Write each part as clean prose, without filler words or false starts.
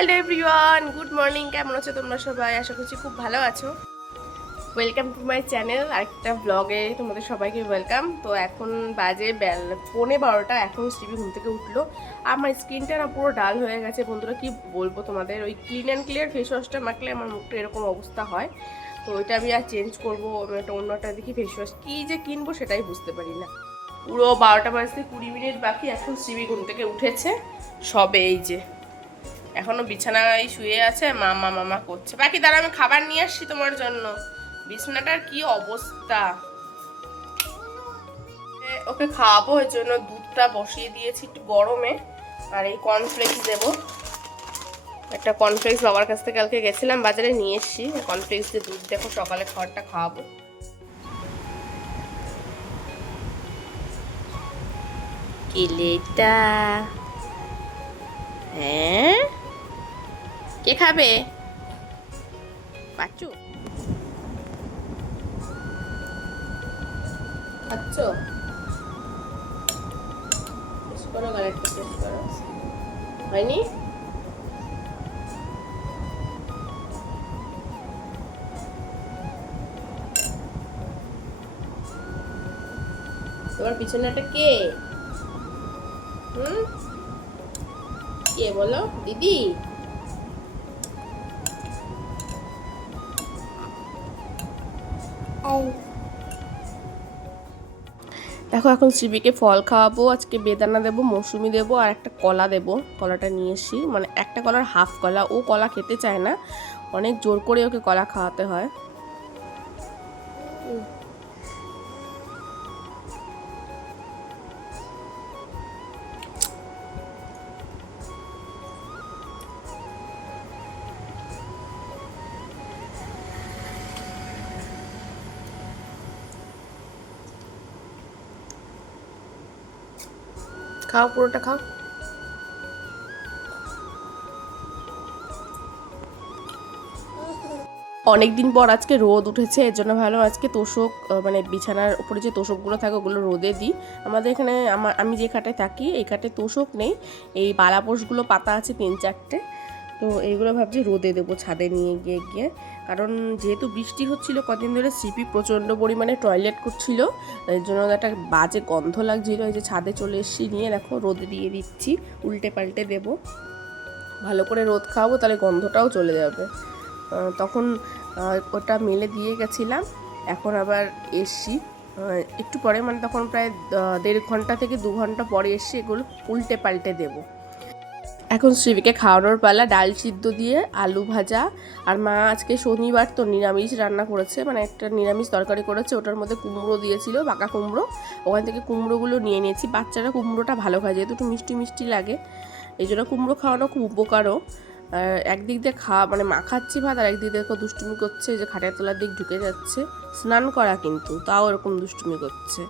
Hello everyone, good morning. কেমন আছো তোমরা সবাই? আশা করছি খুব ভালো আছো। Welcome to my channel. আরেকটা ব্লগে তোমাদের সবাইকে ওয়েলকাম। তো এখন বাজে 12:15, এখন শ্রী ঘুম থেকে উঠলো। আমার স্কিনটা না পুরো ডাল হয়ে গেছে বন্ধুরা, কি বলবো তোমাদের। ওই ক্লিন অ্যান্ড ক্লিয়ার ফেস ওয়াশটা মাখলে আমার মুখটা এরকম অবস্থা হয়। তো ওইটা আমি আর চেঞ্জ করবো, একটা অন্য একটা দেখি ফেস ওয়াশ কী যে কিনবো সেটাই বুঝতে পারি না। পুরো 12টা বাজতে 20 মিনিট বাকি, এখন শ্রী ঘুম থেকে উঠেছে সবে। এই যে এখনো বিছানায় শুয়ে আছে, মামা মামা করছে। বাকি দাঁড়া, আমি খাবার নিয়ে আসছি তোমার জন্য। বিছানাটার কি অবস্থা। ওকে খাওয়াবো, এর জন্য দুধটা বসিয়ে দিয়েছি একটু গরমে। আর এই কর্নফ্লেক্স দেবো, একটা কর্নফ্লেক্স বাবার কাছ থেকে কালকে গেছিলাম বাজারে নিয়ে এসছি। কর্নফ্লেক্স দিয়ে দুধ দেখো, সকালে খাবারটা খাওয়াবো। কিলেটা হ্যাঁ, কে খাবে? বাচ্চু খাচ্ছ? শেষ করো, গালেরটা শেষ করো। হয়নি? তোমার পিছনেটা কে? কে বলো? দিদি? দেখো, এখন শিবিকে ফল খাওয়াবো। আজকে বেদানা দেবো, মৌসুমি দেবো, আর একটা কলা দেবো। কলাটা নিয়ে এসি, মানে একটা কলার হাফ কলা। ও কলা খেতে চায় না, অনেক জোর করে ওকে কলা খাওয়াতে হয়। খাও, পুরোটা খাও। অনেকদিন পর আজকে রোদ উঠেছে, এর জন্য ভালো আজকে তোষক, মানে বিছানার উপরে যে তোষকগুলো থাকে ওগুলো রোদে দিই। আমাদের এখানে আমি যে খাটে থাকি এই খাটে তোষক নেই, এই বালাপোষগুলো পাতা আছে 3-4টে। তো এইগুলো ভাবছি রোদে দেবো ছাদে নিয়ে গিয়ে। কারণ যেহেতু বৃষ্টি হচ্ছিল কদিন ধরে, সিপি প্রচণ্ড পরিমাণে টয়লেট করছিল, এর জন্য একটা বাজে গন্ধ লাগছিল। এই যে ছাদে চলে এসেছি নিয়ে, দেখো রোদে দিয়ে দিচ্ছি, উল্টে পাল্টে দেবো। ভালো করে রোদ খাওয়াবো, তাহলে গন্ধটাও চলে যাবে। তখন ওটা মেলে দিয়ে গেছিলাম, এখন আবার এসছি একটু পরে, মানে তখন প্রায় 1.5 ঘন্টা থেকে 2 ঘন্টা পরে এসছি। এগুলো উল্টে পাল্টে দেবো। এখন শ্রীবিকে খাওয়ানোর পালা। ডাল সিদ্ধ দিয়ে আলু ভাজা, আর মা আজকে শনিবার তো নিরামিষ রান্না করেছে, মানে একটা নিরামিষ তরকারি করেছে। ওটার মধ্যে কুমড়ো দিয়েছিল, পাকা কুমড়ো। ওখান থেকে কুমড়োগুলো নিয়ে নিয়েছি। বাচ্চারা কুমড়োটা ভালো খায়, যেহেতু একটু মিষ্টি মিষ্টি লাগে, এই জন্য কুমড়ো খাওয়ানো খুব উপকারও। একদিক দিয়ে মানে মাখাচ্ছি ভাত, আর একদিক দিয়ে দুষ্টুমি করছে, যে খাটের তলার দিক ঢুকে যাচ্ছে। স্নান করা কিন্তু তাও এরকম দুষ্টুমি করছে।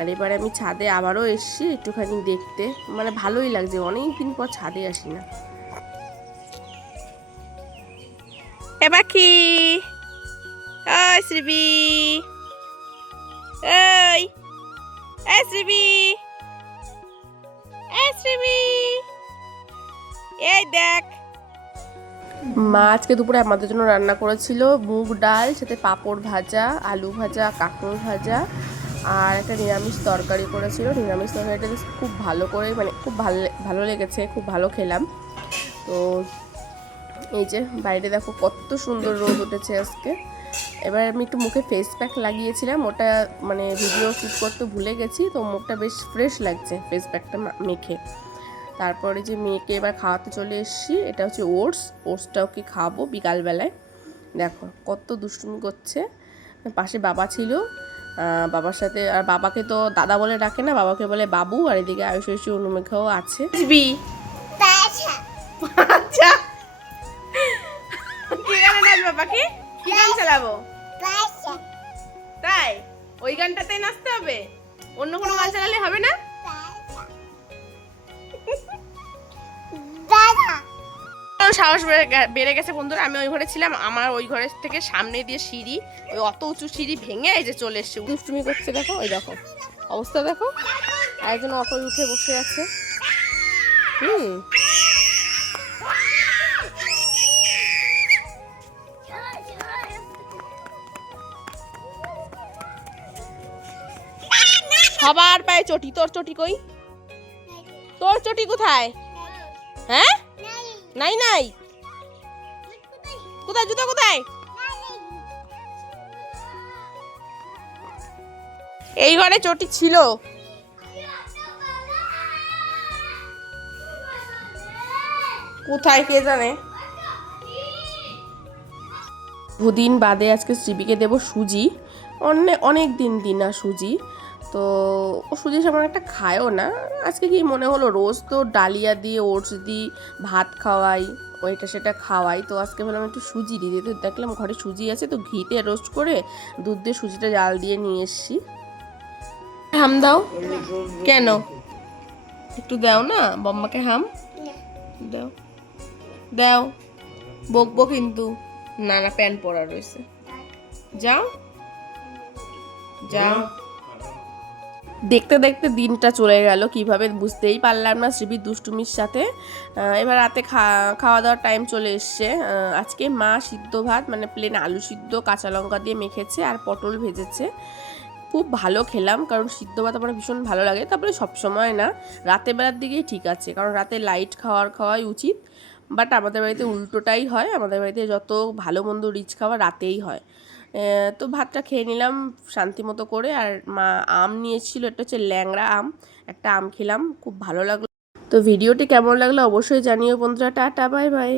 আর এবারে আমি ছাদে আবারও এসছি একটুখানি দেখতে, মানে ভালোই লাগছে, অনেক দিন পর ছাদে আসি না। এ পাখি, ওই শ্রীবি, এই শ্রীবি, এই শ্রীবি, এই দেখ। মা আজকে দুপুরে আমাদের জন্য রান্না করেছিল মুগ ডাল, সাথে পাঁপড় ভাজা, আলু ভাজা, কাঁকড় ভাজা, আর একটা নিরামিষ তরকারি করেছিল। নিরামিষ তরকারিটা খুব ভালো করে, মানে খুব ভালো লেগেছে, খুব ভালো খেলাম। তো এই যে বাইরে দেখো কত সুন্দর রোদ উঠেছে আজকে। এবার আমি একটু মুখে ফেস প্যাক লাগিয়েছিলাম, ওটা মানে ভিডিও শ্যুট করতে ভুলে গেছি, তো মুখটা বেশ ফ্রেশ লাগছে ফেস প্যাকটা মেখে। তারপরে যে মেয়েকে এবার খাওয়াতে চলে এসেছি, এটা হচ্ছে ওটসটাও কি খাওয়াবো বিকালবেলায়। দেখো কত দুষ্টুমি করছে। পাশে বাবা ছিল, বাবার সাথে, আর বাবাকে তো দাদা বলে ডাকে না, বাবাকে বলে বাবু। আর এদিকে আয়ুষ অনুমেঘাও আছে। আচ্ছা, কি গানে নাচবো পাখি? কি গান চালাবো? তাই ওই গানটাতেই নাচতে হবে, অন্য কোনো গান চালালে হবে না? সাহস বেড়ে গেছে বন্ধুরা। আমি ওই ঘরে ছিলাম, আমার ওই ঘরের থেকে সামনে দিয়ে সিঁড়ি, ওই অত উঁচু সিঁড়ি ভেঙে এই যে চলে এসছে। দুষ্টুমি করছে, দেখো ওই দেখো অবস্থা দেখো। আর একজন অটোয় উঠে বসে আছে। সবার পায়ে চটি। তোর চটি কই? তোর চটি কোথায়? হ্যাঁ, নাই নাই। কোথায় জুতো কোথায়? এই ঘরে চটি ছিল। কোথায় কে জানে। বহুদিন বাদে আজকে শ্রীবিকে দেবো সুজি। অনেক দিন দিই না সুজি, তো ও সুজি সেমন একটা খায়ও না। আজকে কি মনে হলো, রোজ তো ডালিয়া দিয়ে ওটস দিই, ভাত খাওয়াই, ওইটা সেটা খাওয়াই, তো আজকে বললাম একটু সুজি দিই। তো দেখলাম ঘরে সুজি আছে, তো ঘিতে রোস্ট করে দুধ দিয়ে সুজিটা জাল দিয়ে নিয়ে এসছি। হাম দাও। কেন? একটু দাও না বম্মাকে হাম দাও। দাও, বকবো কিন্তু। না না, প্যান্ট পরা রয়েছে। যাও যাও। দেখতে দেখতে দিনটা চলে গেল কিভাবে বুঝতেই পারলাম না শ্রীবির দুষ্টুমির সাথে। এবার রাতে খাওয়া দাওয়ার টাইম চলে এসছে। আজকে মা সিদ্ধ ভাত, মানে প্লেন আলু সিদ্ধ কাঁচা লঙ্কা দিয়ে মেখেছে আর পটল ভেজেছে। খুব ভালো খেলাম, কারণ সিদ্ধ ভাত আমার ভীষণ ভালো লাগে। তারপরে সবসময় না, রাতের বেলার দিকেই ঠিক আছে, কারণ রাতে লাইট খাওয়াই উচিত। বাট আমাদের বাড়িতে উল্টোটাই হয়, আমাদের বাড়িতে যত ভালো মন্দ রিচ খাওয়া রাতেই হয়। তো ভাতটা খেয়ে নিলাম শান্তি মতো করে। আর মা আম নিয়েছিল, এটা হচ্ছে ল্যাংড়া আম, একটা আম খেলাম, খুব ভালো লাগলো। তো ভিডিওটি কেমন লাগলো অবশ্যই জানিও বন্ধুরা। Tata, bye bye.